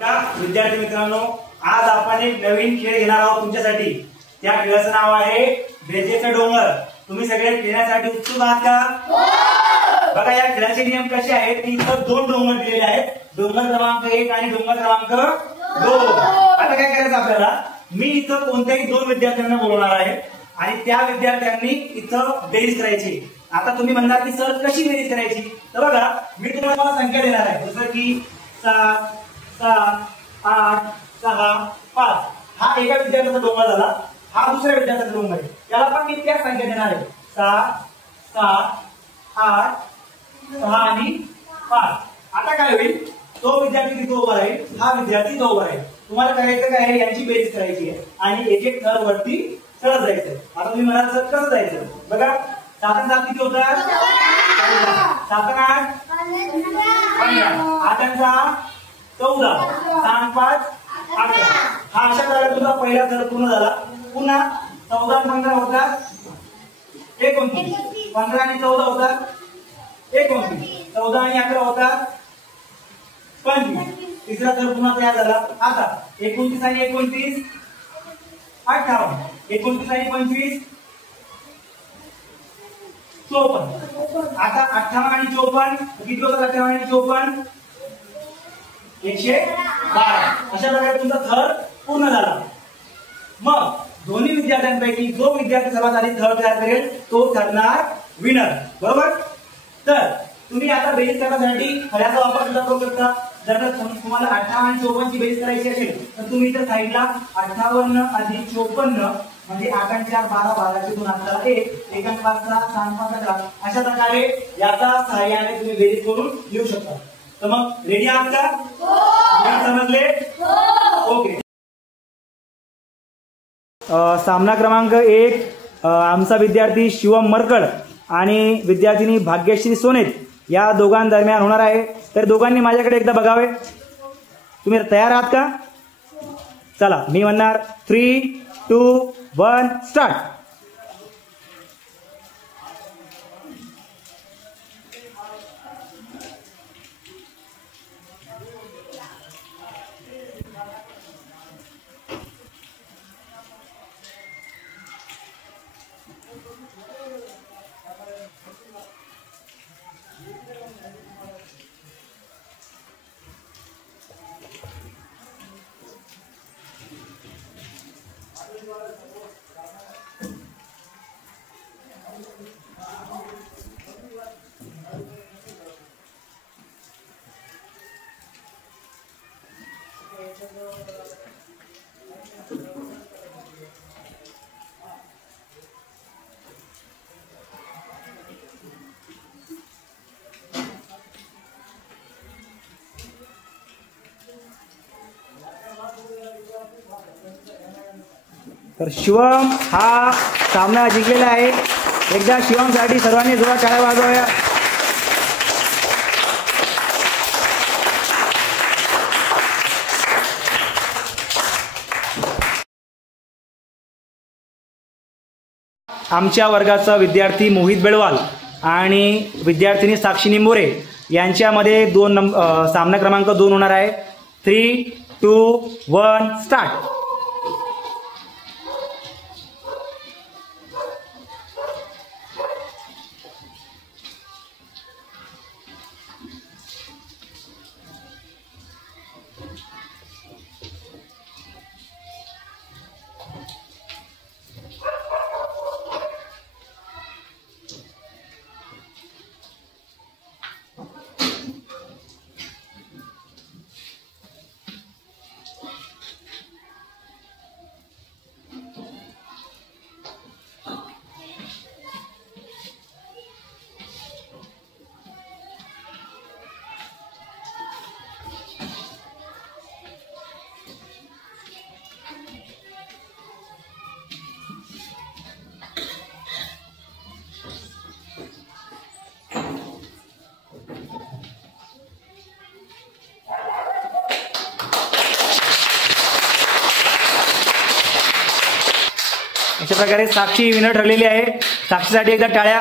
विद्यार्थी मित्रांनो, आज आपण एक नवीन खेळ घेणार आहोत तुमच्यासाठी। त्या खेळाचं नाव आहे बेजेचे डोंगर। तुम्ही सगळे खेळण्यासाठी उत्सुक आहात का? हो। बघा, या खेळाचे नियम कसे आहेत की इथं दोन डोंगर दिलेले आहेत, डोंगर क्रमांक 1 आणि डोंगर क्रमांक 2। आता काय करायचं आपल्याला, मी इथं कोणत्याही दोन विद्यार्थ्यांना बोलवणार आहे आणि त्या विद्यार्थ्यांनी इथं बेरीज करायची। आता तुम्ही म्हणणार की सर कशी बेरीज करायची, तर बघा मी तुम्हाला संख्या देणार आहे, जसं की 7, 7, 8, 6, 5। हा एका विद्यार्थ्याचा डोंगर झाला, हा दुसऱ्या विद्यार्थ्याचा डोंगर आहे, त्याला पण मी त्याच संख्या देणार आहे, 7, 7, 8, 6 आणि 5। आता काय होईल, तो विद्यार्थी तिथे उभा राहील, हा विद्यार्थी तो उभा राहील। तुम्हाला करायचं काय आहे, यांची बेरीज करायची आहे आणि एक एक थर वरती चढत जायचं। आता तुम्ही म्हणाल सर कसं जायचं, बघा 7 आणि 7 किती होतात, 7 आणि 8 15, 8 आणि 6 14, 6 आणि 5 11। हा अशा प्रकारे तुझा पहिला थर पूर्ण झाला। पुन्हा 14 आणि 15 होतात 29, 15 आणि 14 होतात 29, 14 आणि 11 होतात 25। तिसरा थर पुन्हा तयार झाला। आता 29 आणि 29 58, 29 आणि 25 54। आता 58 आणि 54 किती होतात, 58 आणि 54 112। अशा प्रकारे तुमचा थर पूर्ण झाला। मग दोन्ही विद्यार्थ्यांपैकी जो विद्यार्थी सर्वात आधी थर तयार करेल तो ठरणार विनर, बरोबर। तर तुम्ही आता बेरीज करण्यासाठी खड्याचा वापर सुद्धा करू शकता। जर तुम्हाला 58 आणि 54 ची बेरीज करायची असेल तर तुम्ही इथे साईडला 58 अधिक 54 म्हणजे 8 आणि 4 12, 12 चे 2 आपल्याला 1, 1 आणि 5 6, 6 आणि 5 11। अशा प्रकारे याचा सहाय्याने तुम्ही बेरीज करून लिहू शकता। तर मग रेडी आहात का? हो। समजले? हो। ओके। सामना क्रमांक 1 आमचा विद्यार्थी शिवम मरकड आणि विद्यार्थिनी भाग्यश्री सोनेत या दोघांदरम्यान होणार आहे। तर दोघांनी माझ्याकडे एकदा बघावे। तुम्ही तयार आहात का? चला, मी म्हणणार 3, 2, 1 स्टार्ट। तर शिवम हा सामना जिंकलेला आहे। एकदा शिवमसाठी सर्वांनी जोरात टाळ्या वाजवाव्या। आमच्या वर्गाचा विद्यार्थी मोहित बेळवाल आणि विद्यार्थिनी साक्षी निंबोरे यांच्यामध्ये सामना क्रमांक 2 होणार आहे। 3, 2, 1 स्टार्ट। अशा प्रकारे साक्षी विनर ठरलेली आहे। साक्षीसाठी एकदा टाळ्या।